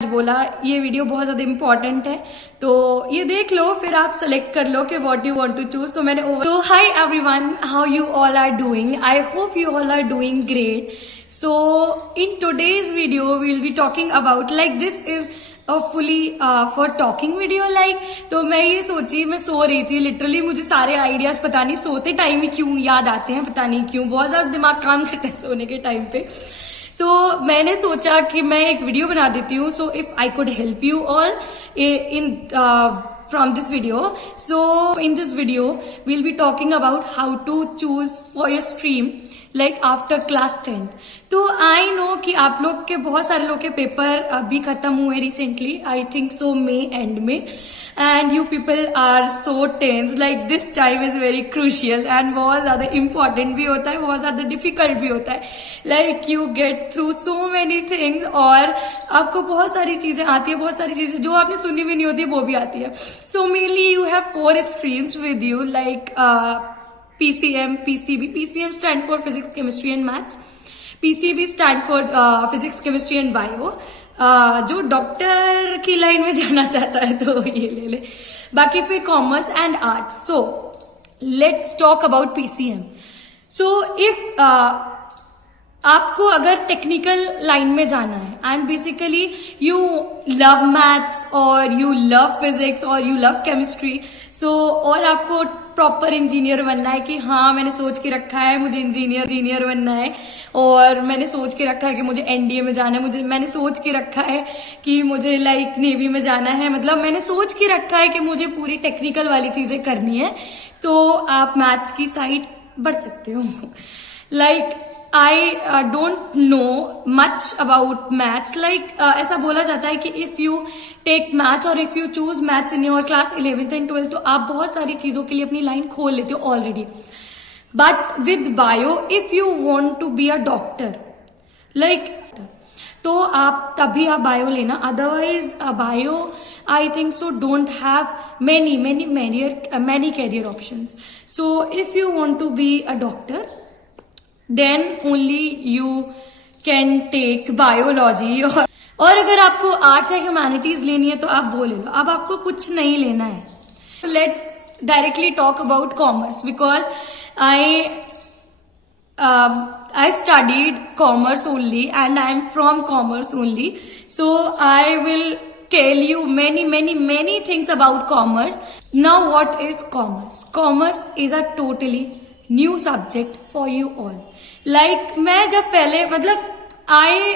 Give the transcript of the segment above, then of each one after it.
बोला ये वीडियो बहुत ज्यादा इंपॉर्टेंट है, तो ये देख लो, फिर आप सेलेक्ट कर लो कि what you want to choose. तो मैंने तो hi everyone, how you all are doing? I hope you all are doing great. So in today's video we will be talking about like this is fully for talking video like. तो मैं ये सोची, मैं सो रही थी literally, मुझे सारे ideas पता नहीं सोते टाइम ही क्यों याद आते हैं, पता नहीं क्यों, बहुत ज्यादा दिमाग काम करता है सोने के टाइम पे। मैंने सोचा कि मैं एक वीडियो बना देती हूँ। So if I could help you all in from this video. So in this video we'll be talking about how to choose for your stream like after class 10th. तो आई नो कि आप लोग के बहुत सारे लोग के paper अभी खत्म हुए recently, I think so May end में, and you people are so tense like this time is very crucial and बहुत ज्यादा इंपॉर्टेंट भी होता है, बहुत ज्यादा डिफिकल्ट भी होता है। Like you get through so many things और आपको बहुत सारी चीजें आती है, बहुत सारी चीजें जो आपने सुनी भी नहीं होती वो भी आती है। So mainly you have 4 streams with you like PCM, PCB. PCM stand for Physics, Chemistry and Maths. PCB stand for Physics, Chemistry and Bio. जो डॉक्टर की लाइन में जाना चाहता है तो ये ले ले। बाकी फिर commerce and arts. So let's talk about PCM. So if आपको अगर टेक्निकल लाइन में जाना है and basically you love maths और यू लव फिजिक्स और यू लव केमिस्ट्री, सो और आपको प्रॉपर इंजीनियर बनना है कि हाँ मैंने सोच के रखा है मुझे इंजीनियर बनना है, और मैंने सोच के रखा है कि मुझे एनडीए में जाना है, मैंने सोच के रखा है कि मुझे लाइक नेवी में जाना है, मतलब मैंने सोच के रखा है कि मुझे पूरी टेक्निकल वाली चीजें करनी है, तो आप मैथ्स की साइड बढ़ सकते हो। Like I don't know much about maths. Like ऐसा बोला जाता है कि if you take maths और if you choose maths in your class 11th and 12th, तो आप बहुत सारी चीजों के लिए अपनी लाइन खोल लेते हो already. But with bio if you want to be a doctor like, तो आप तभी आप बायो लेना, otherwise bio I think so don't have many career options. So if you want to be a doctor then only you can take biology. और अगर आपको arts या humanities लेनी है तो आप वो ले लो, अब आपको कुछ नहीं लेना है। Let's directly talk about commerce because I studied commerce only and I am from commerce only, so I will tell you many things about commerce. Now what is commerce? Commerce is a totally new subject for you all. Like मैं जब पहले मतलब I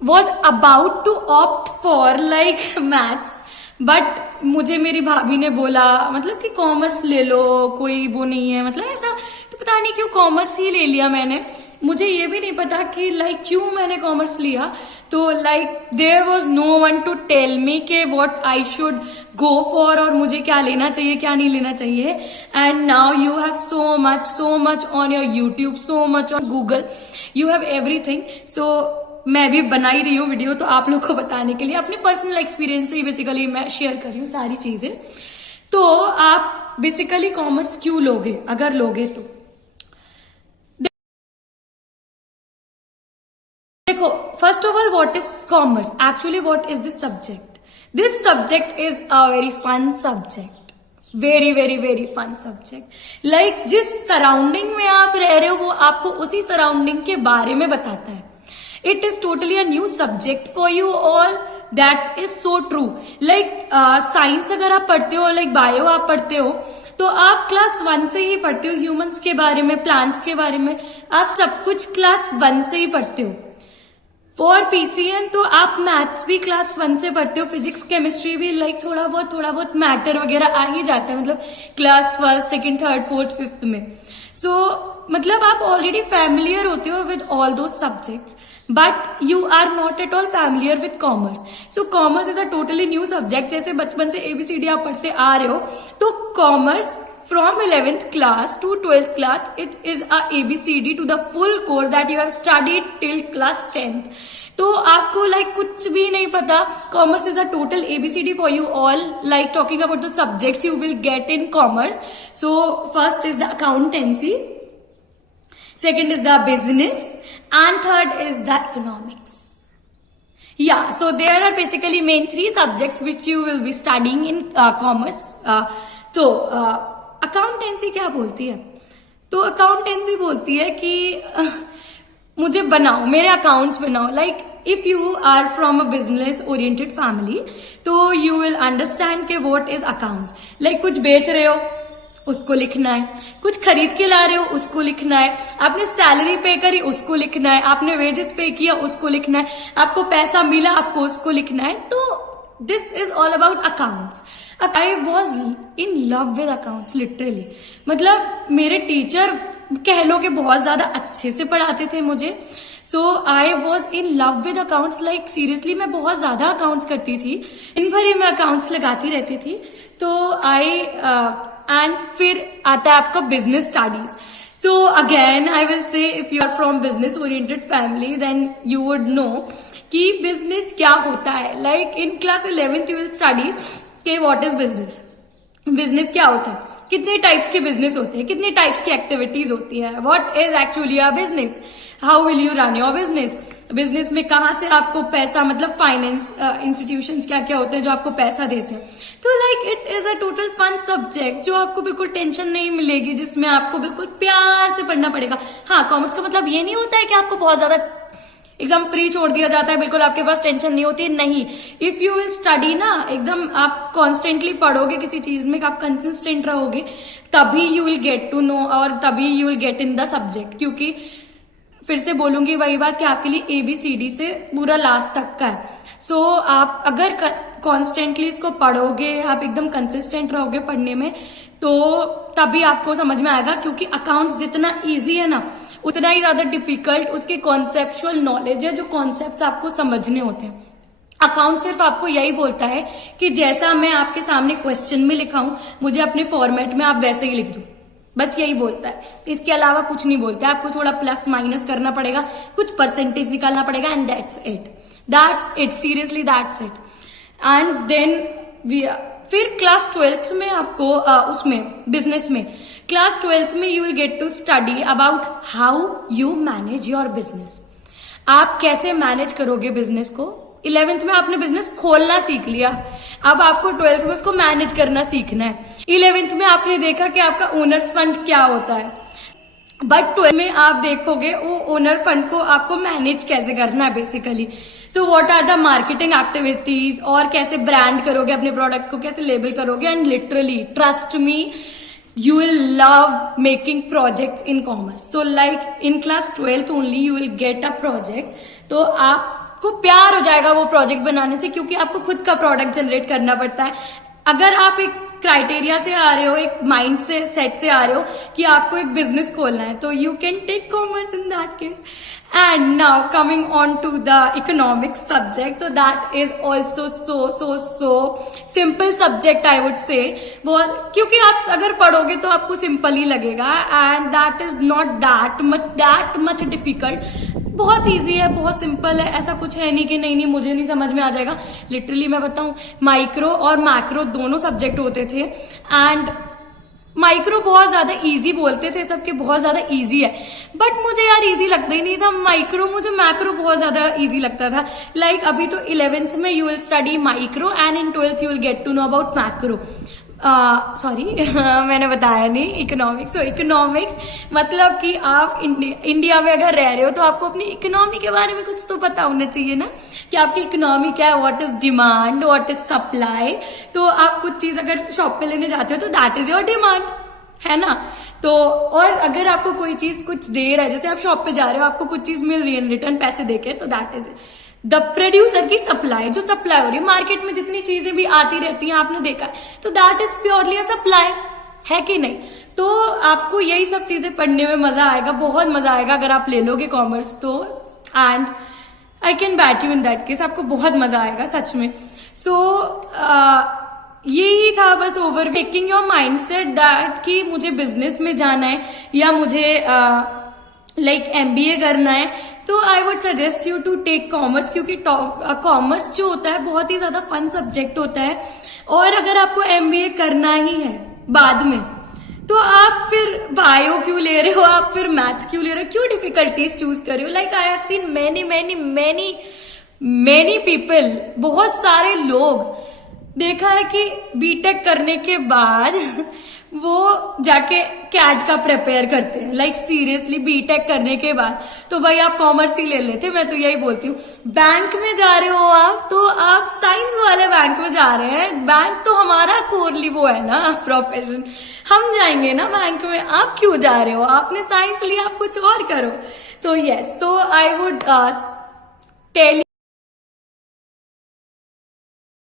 was about to opt for like maths, but मुझे मेरी भाभी ने बोला मतलब कि कॉमर्स ले लो, कोई वो नहीं है, मतलब ऐसा, तो पता नहीं क्यों कॉमर्स ही ले लिया मैंने। मुझे ये भी नहीं पता कि लाइक क्यों मैंने कॉमर्स लिया, तो like there was no one to tell me के what I should go for और मुझे क्या लेना चाहिए क्या नहीं लेना चाहिए। And now you have so much on your YouTube, so much on Google, you have everything. So मैं भी बना ही रही हूँ वीडियो तो आप लोग को बताने के लिए, अपने पर्सनल एक्सपीरियंस से ही बेसिकली मैं शेयर कर रही हूँ सारी चीजें। तो आप बेसिकली कॉमर्स क्यों लोगे अगर लोगे तो देखो, first of all what is commerce, actually what is this subject? This subject is a very fun subject, very fun subject. Like जिस सराउंडिंग में आप रह रहे हो वो आपको उसी सराउंडिंग के बारे में बताता है। It is totally a new subject for you all, that is so true. Like science अगर आप पढ़ते हो, लाइक बायो आप पढ़ते हो, तो आप क्लास 1 से ही पढ़ते हो, ह्यूमंस के बारे में, प्लांट्स के बारे में, आप सब कुछ क्लास 1 से ही पढ़ते हो। फॉर PCM तो आप मैथ्स भी क्लास 1 से पढ़ते हो, फिजिक्स केमिस्ट्री भी लाइक थोड़ा बहुत मैटर वगैरह आ ही जाता है, मतलब class 1st, 2nd, 3rd, 4th, 5th में। सो मतलब आप ऑलरेडी फैमिलियर होते हो विद ऑल दो subjects, but you are not at all familiar with commerce. So commerce is a totally new subject. जैसे बचपन से ABCD आप पढ़ते आ रहे हो, तो commerce from 11th class to 12th class it is a ABCD to the full course that you have studied till class 10th. तो आपको लाइक कुछ भी नहीं पता, commerce is a total ABCD for you all. Like talking about the subjects you will get in commerce, so first is the accountancy, second is the business, and third is the economics. Yeah, so there are basically main three subjects which you will be studying in commerce. तो accountancy क्या बोलती है? तो accountancy बोलती है कि मुझे बनाओ, मेरे अकाउंट्स बनाओ. Like if you are from a business oriented family तो यू विल अंडरस्टैंड के व्हाट इज अकाउंट्स. लाइक कुछ बेच रहे हो उसको लिखना है, कुछ खरीद के ला रहे हो उसको लिखना है, आपने सैलरी पे करी उसको लिखना है, आपने वेजेस पे किया उसको लिखना है, आपको पैसा मिला आपको उसको लिखना है. तो this is all about accounts. I was in love with accounts literally. मतलब मेरे टीचर कह लो कि बहुत ज्यादा अच्छे से पढ़ाते थे मुझे. So I was in love with accounts. Like seriously मैं बहुत ज्यादा अकाउंट्स करती थी, इन भर ही मैं अकाउंट्स लगाती रहती थी. तो आई एंड फिर आता है आपका business studies. So again I will say if you are from business oriented family then you would know कि business क्या होता है. Like in class 11th you will study कि what is business. बिजनेस क्या होता है, कितने टाइप्स के बिजनेस होते हैं, कितने टाइप्स की एक्टिविटीज होती है, what is actually a business, how will you run your business. Business में कहाँ से आपको पैसा, मतलब फाइनेंस इंस्टीट्यूशंस क्या क्या होते हैं जो आपको पैसा देते हैं. तो like it is a total fun subject जो आपको बिल्कुल टेंशन नहीं मिलेगी, जिसमें आपको बिल्कुल प्यार से पढ़ना पड़ेगा. हाँ, कॉमर्स का मतलब ये नहीं होता है कि आपको बहुत ज्यादा एकदम फ्री छोड़ दिया जाता है, बिल्कुल आपके पास टेंशन नहीं होती. नहीं, इफ यू विल स्टडी ना, एकदम आप कॉन्स्टेंटली पढ़ोगे किसी चीज में, आप कंसिस्टेंट रहोगे, तभी you will get to know और तभी you will get in the subject. क्योंकि फिर से बोलूंगी वही बात कि आपके लिए ABCD से पूरा लास्ट तक का है. सो आप अगर कॉन्स्टेंटली इसको पढ़ोगे, आप एकदम कंसिस्टेंट रहोगे पढ़ने में, तो तभी आपको समझ में आएगा. क्योंकि अकाउंट्स जितना ईजी है ना उतना ही ज्यादा डिफिकल्ट उसके कॉन्सेप्चुअल नॉलेज है, जो कॉन्सेप्ट्स आपको समझने होते हैं. अकाउंट सिर्फ आपको यही बोलता है कि जैसा मैं आपके सामने क्वेश्चन में लिखा हूं, मुझे अपने फॉर्मेट में आप वैसे ही लिख दो, बस यही बोलता है. इसके अलावा कुछ नहीं बोलता है. आपको थोड़ा प्लस माइनस करना पड़ेगा, कुछ परसेंटेज निकालना पड़ेगा, and that's it. Seriously that's it. And then फिर क्लास 12th में आपको उसमें बिजनेस में क्लास 12th में you will get to study about how you manage your business. आप कैसे मैनेज करोगे बिजनेस को. 11th में आपने बिजनेस खोलना सीख लिया, अब आपको 12th में उसको मैनेज करना सीखना है. 11th में आपने देखा कि आपका ओनर्स फंड क्या होता है, बट 12th में आप देखोगे वो ओनर फंड को आपको मैनेज कैसे करना है basically. So what are the marketing activities, और कैसे ब्रांड करोगे अपने प्रोडक्ट को, कैसे लेबल करोगे. And literally trust me, you will love making projects in commerce. So like in class 12th only you will get a project. तो आपको प्यार हो जाएगा वो प्रोजेक्ट बनाने से, क्योंकि आपको खुद का प्रोडक्ट जनरेट करना पड़ता है. अगर आप एक क्राइटेरिया से आ रहे हो, एक माइंड से सेट से आ रहे हो कि आपको एक बिजनेस खोलना है, तो you can take commerce in that case. And now coming on to the economics subject, so that is also so simple subject I would say. बहुत, क्योंकि आप अगर पढ़ोगे तो आपको सिंपल ही लगेगा, and that is not that much difficult. बहुत easy है, बहुत सिंपल है, ऐसा कुछ है नहीं कि नहीं मुझे नहीं समझ में आ जाएगा. लिटरली मैं बताऊं, माइक्रो और मैक्रो दोनों सब्जेक्ट होते थे, एंड माइक्रो बहुत ज्यादा इजी बोलते थे सबके, बहुत ज्यादा इजी है, बट मुझे यार इजी लगता ही नहीं था माइक्रो, मुझे मैक्रो बहुत ज्यादा इजी लगता था. लाइक अभी तो 11th में you will study micro and in 12th you will get to know about macro. Sorry मैंने बताया नहीं, इकोनॉमिक्स. सो इकोनॉमिक्स मतलब कि आप इंडिया में अगर रह रहे हो तो आपको अपनी इकोनॉमी के बारे में कुछ तो पता होना चाहिए ना, कि आपकी इकोनॉमी क्या है, what is demand, what is supply. तो आप कुछ चीज अगर शॉप पे लेने जाते हो तो दैट इज योर डिमांड, है ना. तो और अगर आपको कोई चीज कुछ दे रहा है, जैसे आप शॉप पे जा रहे हो, आपको कुछ चीज मिल रही है रिटर्न पैसे देके, तो दैट इज द प्रोड्यूसर की सप्लाई. जो सप्लाई हो रही है मार्केट में, जितनी चीजें भी आती रहती हैं आपने देखा है, तो that is purely a supply, है कि नहीं. तो आपको यही सब चीजें पढ़ने में मजा आएगा, बहुत मजा आएगा अगर आप ले लोगे कॉमर्स तो. And I can bat you in that case, आपको बहुत मजा आएगा सच में. सो यही था बस over making your mind set that कि मुझे बिजनेस में जाना है या मुझे लाइक MBA करना है, तो I would suggest you to take commerce. क्योंकि कॉमर्स जो होता है बहुत ही ज्यादा फन सब्जेक्ट होता है. और अगर आपको MBA करना ही है बाद में, तो आप फिर बायो क्यों ले रहे हो, आप फिर मैथ्स क्यों ले रहे हो, क्यों डिफिकल्टीज चूज कर रहे हो. Like I have seen many people, बहुत सारे लोग देखा है कि बीटेक करने के बाद वो जाके कैट का प्रिपेयर करते हैं। लाइक सीरियसली बीटेक करने के बाद तो भाई आप कॉमर्स ही ले लेते। मैं तो यही बोलती हूँ, बैंक में जा रहे हो आप तो आप साइंस वाले बैंक में जा रहे हैं। बैंक तो हमारा कोरली वो है ना प्रोफेशन, हम जाएंगे ना बैंक में, आप क्यों जा रहे हो? आपने साइंस लिया, आप कुछ और करो। तो यस, तो I would tell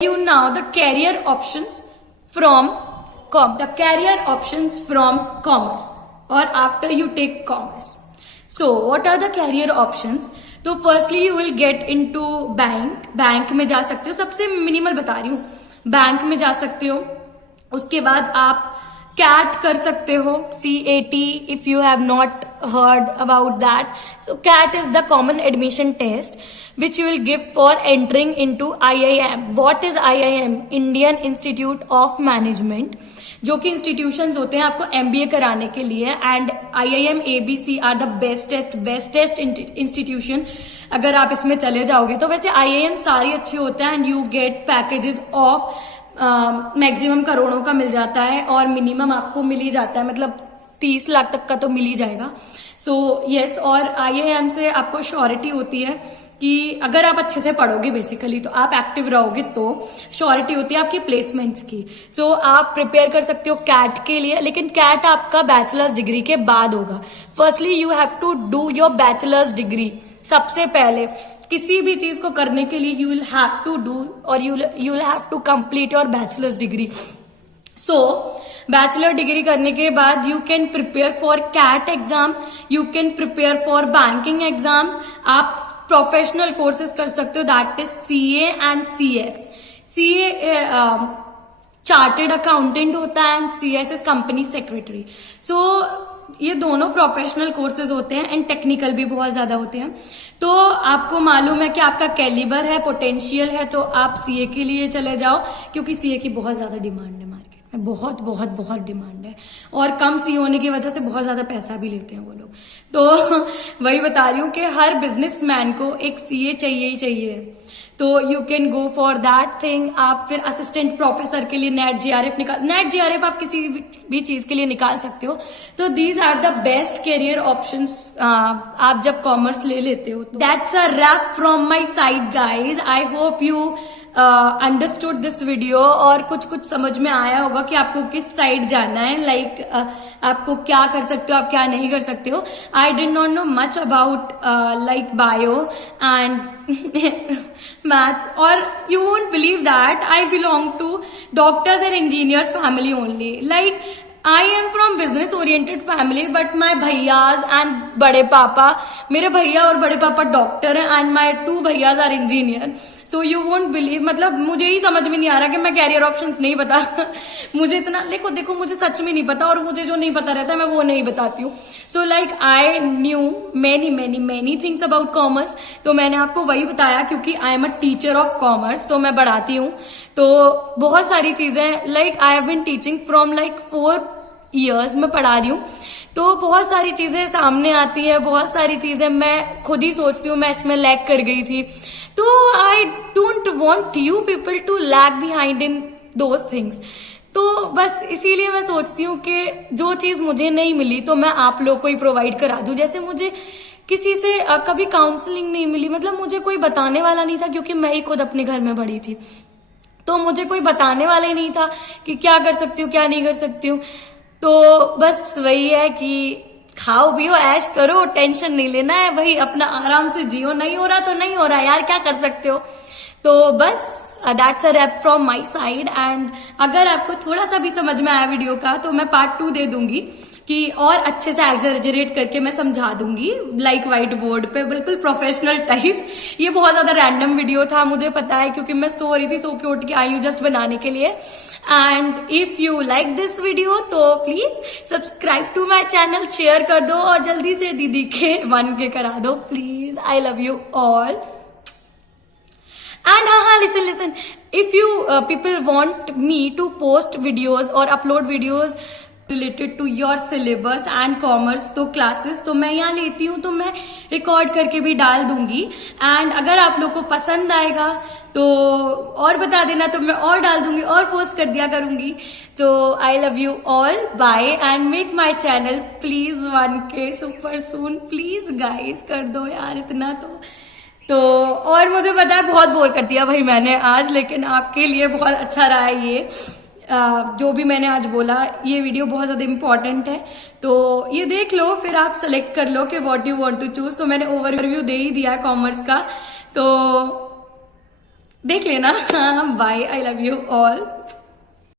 you now the career options from commerce or after you take commerce. So what are the career options? तो firstly you will get into bank में जा सकते हो, सबसे मिनिमल बता रही हूँ, बैंक में जा सकते हो। उसके बाद आप कैट कर सकते हो, CAT if you have not heard about that. So CAT is the common admission test which you will give for entering into IIM. What is IIM? Indian Institute of Management, जो कि institutions होते हैं आपको MBA कराने के लिए। And IIM ABC are the bestest institution अगर आप इसमें चले जाओगे तो। वैसे IIM सारी अच्छी होते हैं and you get packages of maximum करोड़ों का मिल जाता है और मिनिमम आपको मिल ही जाता है, मतलब 30 लाख तक का तो मिल ही जाएगा। सो यस, और IIM से आपको श्योरिटी होती है कि अगर आप अच्छे से पढ़ोगे बेसिकली तो आप एक्टिव रहोगे तो श्योरिटी होती है आपकी प्लेसमेंट्स की। तो आप प्रिपेयर कर सकते हो कैट के लिए, लेकिन कैट आपका बैचलर्स डिग्री के बाद होगा। Firstly you have to do your bachelor's degree. सबसे पहले किसी भी चीज को करने के लिए you will have to do और you will have to complete your bachelor's degree. So bachelor degree करने के बाद you can prepare for CAT exam, you can prepare for banking exams. आप प्रोफेशनल कोर्सेज कर सकते हो, that is CA and CS। CA chartered accountant होता है and CS is company secretary. So ये दोनों प्रोफेशनल कोर्सेज होते हैं एंड टेक्निकल भी बहुत ज्यादा होते हैं। तो आपको मालूम है कि आपका कैलिबर है, पोटेंशियल है, तो आप CA के लिए चले जाओ, क्योंकि CA की बहुत ज्यादा डिमांड है मार्केट में, बहुत बहुत बहुत डिमांड है। और कम CA होने की वजह से बहुत ज्यादा पैसा भी लेते हैं वो लोग। तो वही बता रही हूँ कि हर बिजनेसमैन को एक CA चाहिए ही चाहिए। तो you can go for that thing. आप फिर असिस्टेंट प्रोफेसर के लिए नेट GRF आप किसी भी चीज के लिए निकाल सकते हो। तो these are the best career options आप जब कॉमर्स ले लेते हो। That's a wrap from my side guys. I hope you understood this video और कुछ समझ में आया होगा कि आपको किस साइड जाना है, लाइक आपको क्या कर सकते हो, आप क्या नहीं कर सकते हो। I did not know much about like bio and maths, or you won't believe that I belong to doctors and engineers family only. Like I am from business oriented family, but my bhaiyas and बड़े पापा, मेरे भैया और बड़े पापा doctor हैं and my 2 भैयास are engineer. So you won't believe, मतलब मुझे ही समझ में नहीं आ रहा कि मैं कैरियर ऑप्शंस नहीं पता मुझे इतना देखो मुझे सच में नहीं पता, और मुझे जो नहीं पता रहता है मैं वो नहीं बताती हूँ। So like I knew many things about commerce. तो मैंने आपको वही बताया क्योंकि I am a teacher of commerce, तो मैं पढ़ाती हूँ। तो बहुत सारी चीजें like I have been teaching from like 4 years मैं पढ़ा रही हूँ। तो बहुत सारी चीजें सामने आती है, बहुत सारी चीजें मैं खुद ही सोचती हूँ मैं इसमें लैग कर गई थी। तो I don't want you people to lag behind in those things. तो बस इसीलिए मैं सोचती हूँ कि जो चीज मुझे नहीं मिली तो मैं आप लोग को ही प्रोवाइड करा दूं। जैसे मुझे किसी से कभी काउंसलिंग नहीं मिली, मतलब मुझे कोई बताने वाला नहीं था, क्योंकि मैं ही खुद अपने घर में बड़ी थी, तो मुझे कोई बताने वाला ही नहीं था कि क्या कर सकती हूँ क्या नहीं कर सकती हूँ। तो बस वही है कि खाओ पियो ऐश करो, टेंशन नहीं लेना है, वही अपना आराम से जियो। नहीं हो रहा तो नहीं हो रहा यार, क्या कर सकते हो। तो बस that's a wrap from my side. And अगर आपको थोड़ा सा भी समझ में आया वीडियो का तो मैं पार्ट 2 दे दूंगी कि और अच्छे से एक्सैजरेट करके मैं समझा दूंगी, लाइक व्हाइट बोर्ड पे, बिल्कुल प्रोफेशनल टाइप्स। ये बहुत ज्यादा रैंडम वीडियो था, मुझे पता है, क्योंकि मैं सो रही थी, सो के उठ के आई हूँ जस्ट बनाने के लिए। And if you like this video तो please subscribe to my channel, share कर दो और जल्दी से दीदी के 1K करा दो please. I love you all. And listen, if you people want me to post videos or upload videos related to your syllabus and commerce तो क्लासेस तो मैं यहाँ लेती हूँ, तो मैं रिकॉर्ड करके भी डाल दूंगी। एंड अगर आप लोग को पसंद आएगा तो और बता देना, तो मैं और डाल दूंगी और पोस्ट कर दिया करूंगी। तो I love you all, bye and make my channel please 1K super soon, please guys कर दो यार इतना तो और मुझे पता है बहुत बोर कर दिया भाई मैंने आज, लेकिन आपके लिए बहुत अच्छा रहा है ये जो भी मैंने आज बोला। ये वीडियो बहुत ज्यादा इंपॉर्टेंट है, तो ये देख लो, फिर आप सेलेक्ट कर लो कि what you want to choose. तो मैंने ओवरव्यू दे ही दिया कॉमर्स का, तो देख लेना। Bye, I love you all.